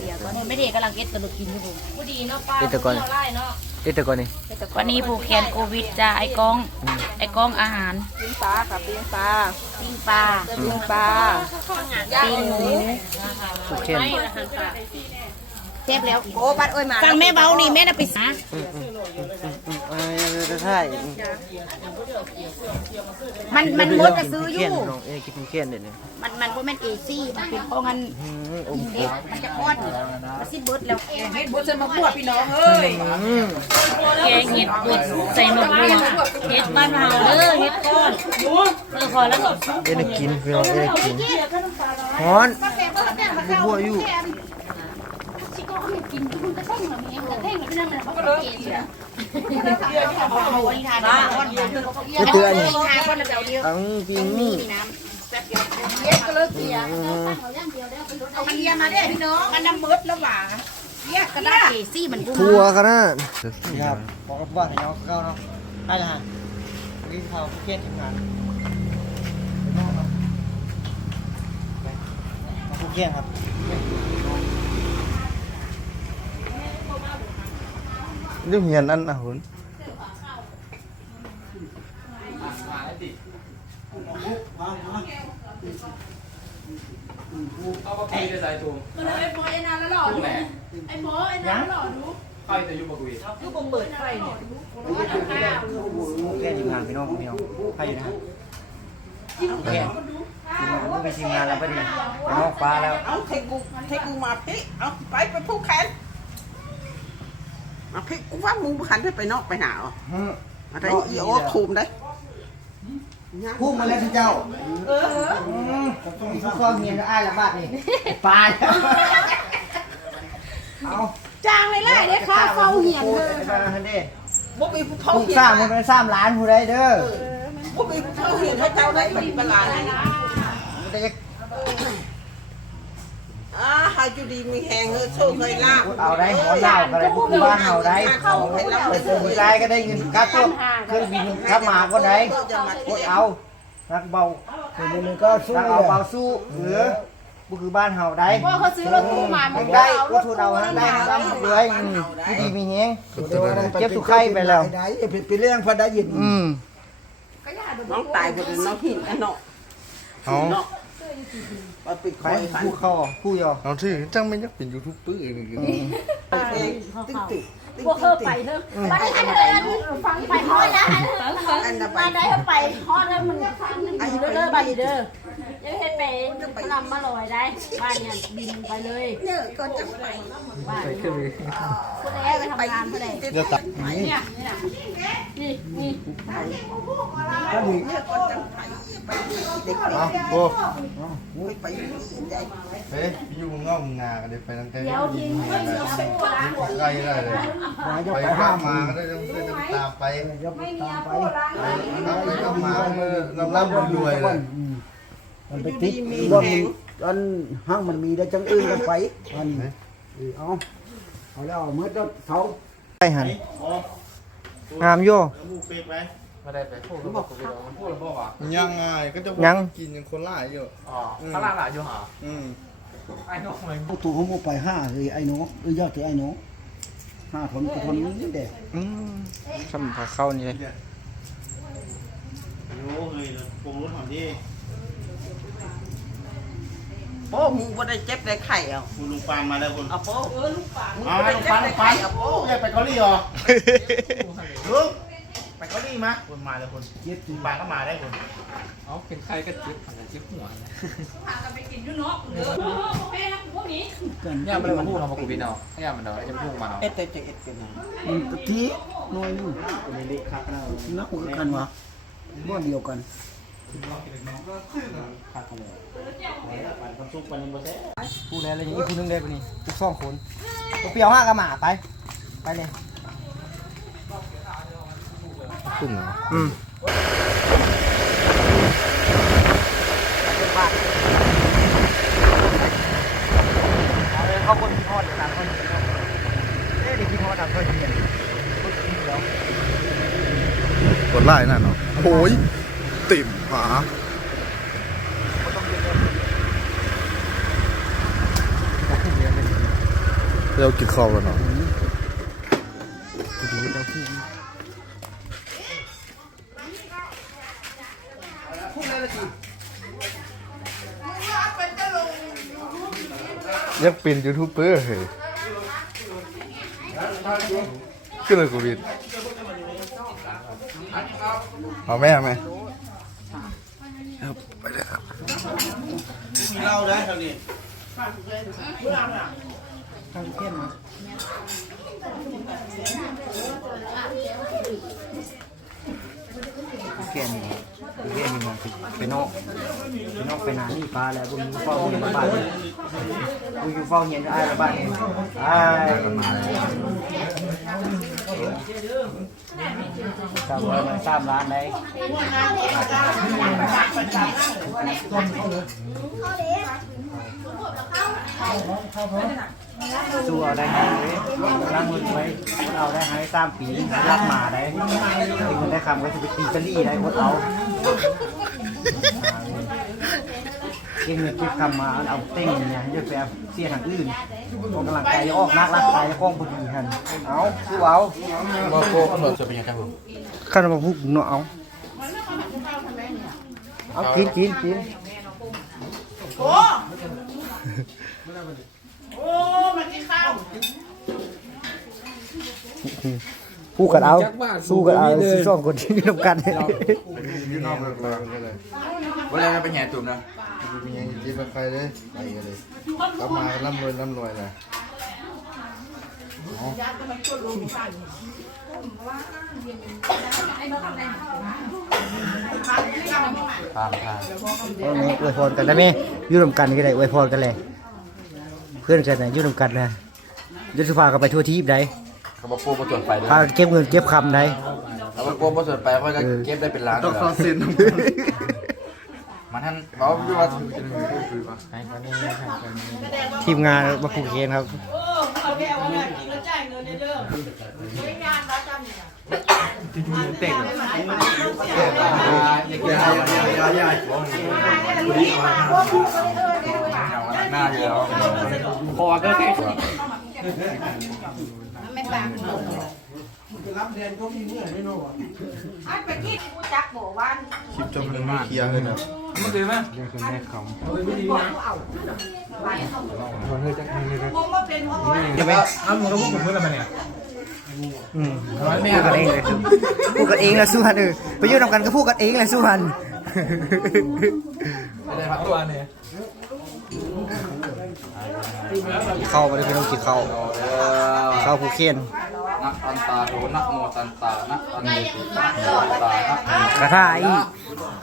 เดียวตอนนี้ไม่ได้กำลังเอ็ดกระดูกกินอยู่ผมพอดีเนาะป้าเอ็ดแต่ก่อนไล่เนาะเอ็ดแต่ก่อนนี่วันนี้ผูกแขนโควิดจ้าไอ้กล้องไอ้กล้องอาหารปิ้งปลาค่ะปิ้งปลาปิ้งปลาปิ้งปลาปิ้งหมูผูกแขนเทปแล้วโอ้บัดโอ้ยมาฟังแม่เบานี่แม่น่ะไปหาเอ้ย ใช่มันมันมดจะซื้ออยู่ น้องเอ้ยกินเขียนเด็ดเนี่ยมันมันบ่แม่นเอซี่มันเป็นของอันอืมอมเด็กมันจะก้อนมันสิเบิดแล้วเฮ็ดบุญจะมาบวชพี่น้องเอ้ยอืมแกงเห็ดบดใส่หมกบัวเห็ดบ้านเฮาเด้อเห็ดก้อนเออพอแล้วก็เอ้ยได้กินพี่น้องเอ้ยได้กินฮ้อนบัวอยู่ เอาไว้ทานก้อนจะเตือนทานก้อนเดียวเดียวอังกินนี่น้ำอืมเอาเฮียมาเด้พี่น้องมันน้ำมืดแล้วหว่าเฮียกระดาษเอซี่มันกูทัวขนาดครับบอกกับว่าให้น้องเข้าเนาะได้ละฮะกินข้าวเขียนทีมงานไปนอนเนาะไปมาผูกแขนครับ เรื่องเหียนอันนะหุ่นเอาปะคุยจะใส่ถุงมันเลยไอ้หมอไอ้นานแล้วหล่อดูไอ้หมอไอ้นานแล้วหล่อดูใครจะยุบปะคุยคือบ่เปิดไฟเนี่ยแค่ทีมงานพี่น้องพี่น้องใครอยู่นะแค่ทีมงานก็ไปทีมงานแล้วพอดีไปนอกฟ้าแล้ว เอาเทกูเทกูมาพี่เอาไปไปผูกแขน มาพี่กูว่ามึงขันให้ไปนอกไปหนาอะอะไรอีโอคุมได้พุ่งมาแล้วพี่เจ้าเออต้องมีข้อเมียนอ้ายละบาทนี่ปลาเอาจางเลยไล่เด้ค่ะเฝ้าเหียนเลเลยยเด้บ่มีผู้เฝ้าพุ่งเหียสร้างนมันเป็นสร้างล้านผู้ใดเด้อบ่มีผู้เฝ้าเหียนให้เจ้าได้ปฏิบัติลายมันจะอ่า หาจุดีมีแหงเออโชคเลยลาเอาได้หัวเหล้าก็ได้พวกบ้านเอาได้ไปเจอผู้ชายก็ได้เงินค่าตัวเครื่องบินขับมาก็ได้กดเอานักเบาคนนึงก็สู้เอาเบาสู้เหลือบุคือบ้านเฮาได้เพราะเขาซื้อรถตู้มามันได้ก็ทุนเอาได้ได้เลยพี่ดีมีแฮงเก็บสุไข่ไปแล้วได้เป็นเรื่องพอได้ยินอืมน้องตายหมดเลยน้องหินอันเนาะเอาเนาะ มาปิดคไปอยฟันผู้เข้าผู้ยอ เอาที่จังไม่ยักเป็นยูทูบเบอร์นี่คือเองติ๊กติ๊ก พวกเขาไปเถอะบ้านอันเดินฟังไปฮอดนะอันนั้นไปบ้านใดเขาไปฮอดแล้วมันอยู่เด้อบ้านอยู่เด้อยังเฮ็ดไปลำมาลอยได้บ้านเนี่ยบินไปเลยเนี่ยก็จะไปบ้านคุณแม่ไปทำงานเท่าไหร่เดี๋ยวตัดเนี่ยนี่นี่เนี่ยก็จะไปไปเด็กเอาโอ้ไปไปได้เฮ้ยอยู่มึงเงามึงงากันเดี๋ยวไปตั้งแต่เดี๋ยวทิ้งไว้เดี๋ยวไปโบราณใกล้ได้เลยไปข้ามมาก็ได้ต้องต้องตามไปยกตามไปไปข้ามมาเราล่ำรวยเลยมันไปติดว่ามันอันห้างมันมีได้จังอื่นกันไปอันเอาเอาแล้วเมื่อเสาไปหันงามโย่มาได้ไปพูดบอกกูพูดแล้วบอว่ายังไงก็จะยังกินยังคนล่าอยู่อ๋อข้างล่างหล่ะอยู่หาอืมไอ้น้องเลยตู้เขาไปห้าเลยไอ้น้องเอ้ยยอดที่ไอ้น้อง ห้าคนคนนี้เด็กอืมสำผักเข้านี่เลยโป้มึงบ่ได้เจ็บได้ไข่อะคุณลุงปานมาแล้วคุณเอาโป้เออลูกปากมึงอ่าบ่ได้ลุงเจ็ปาบนได้ลุงไข่ปานอะโป้อยากไปเกาหลีเหรอลุงไปเกาหลีมาคุณมาเลยคุณเจ็บลุงปานก็มาได้คุณเอาเป็นใครก็จิ๊บผ่านจิ๊บหัวไปกินยุ่นนกเด้อแม่นะพวกนี้กันเนี่ยมันเลยมาพูดเรามากูบินเอาเนี่ยมันเดี๋ยวจะพูดมาเอาเอ็ดแต่จะเอ็ดกันนะมันตะกี้น้อยนึงนักกันวะบ้านเดียวกันผู้แล้วอะไรอย่างนี้ผู้นึงได้ปะนี่ทุกสองคนตัวเปรียวห้ากระหมาไป ไปเลย ขึ้นเหรออืมเอาเลยเข้าคนทอดสามคนเอ๊ะเด็กกินทอดสามคนเดียวกดไล่นั่นเนาะโอ้ยติ่มหาเขาขึ้นเยอะเลยเรากิ นข้าวแล้วเนาะยังเป็นยูทูบเบอร์เหรอก็เลยกูบิดเอาไหมเอาไหมครับไปเลยครับมีเหล้าได้เท่านี้เขียนเขียนนี่มัน ไปนอกไปนอกไปนานี่ปลาแล้วบุญเฝ้าเห็นบ้านบุญอยู่เฝ้าเห็นอ้ายละบ้านอ้ายสามร้อยมันสามล้านได้สู้เอาได้ไงเลยล้างมือไว้เอาได้ให้ตามปีรับมาได้ถึงได้คำก็จะไปตีกะลี่ได้หมดเอา เก็บเงินเก็บคำมาเอาเต้งเนี่ยจะไปเสียทางอื่นออกกำลังกายออกนักร่างกายจะคล่องพอดีฮันเอาสู้เอามาโก้กำหนดจะเป็นยังไงครับผมข้าวมาพุกเนาะเอาเอากินกินกินโอ้โอ้มากินข้าว พูดกันเอาสู้กันเอาสู้สองคนที่ทำกันยูนอกเลยเลยวันแรกเป็นแง่ตุ่มนะเป็นแง่จีบใครเลยไปเลยกลับมาร่ำรวยร่ำรวยเลยทางทางอวยพรกันได้ไหมยุ่งกันก็ได้อวยพรกันเลย เพื่อนกันนะยุ่งกันนะยุทธภากันไปทั่วทีปได้ เขาบอกโป้ประจวดไปเลยพาเก็บเงินเก็บคำได้เขาบอกโป้ประจวดไปเขาจะเก็บได้เป็นล้านต้องเข้าเซ็นมันท่านบอกว่าว่าจะมีผู้คุยปะทีมงานมาผูกเคนครับ โอ้เอาแก้วเอาแก้วกินแล้วจ่ายเงินเด้อใช้งานแล้วจำเนี่ยเต็งยายยายยายหน้าเยอะพอก็แค่ อันไปคิดกูจักบอกว่าคลิปจนมันไม่เคลียร์เลยนะมันดีไหมยังคือแม่คมองว่าเป็นว่าำจะไปอ้าวมึงก็พูดผมเมื่อไรมาเนี่ยอืมพูดกันเองเลยพูดกันเองแหละสู้ฮันเออไปยุ่งทำกันก็พูดกันเองแหละสู้ฮันไม่ได้พักตัวเนี่ย เข้าไปเลยพี่ต้องกินข้าวข้าวผูกเคนนักตันตาโหนักโมตันตานักตันเมตุนักโมตานักกระทาอีก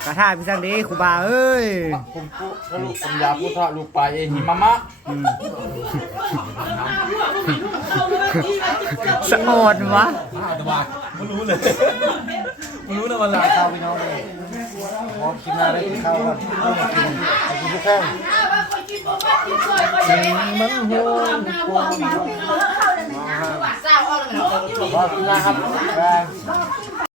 กระทาพี่สังเดครูบาเอ้ยคุมปุพลุปัญญาพุทธลูกไปเอหิมะมะสะออนวะไม่รู้เลยไม่รู้นะวันละข้าวพี่น้องเลยพร้อมกินมาได้กินข้าวก่อนเข้า มากินไปกินทุกข้างมันโหนกวางพร้อมกินนะครับ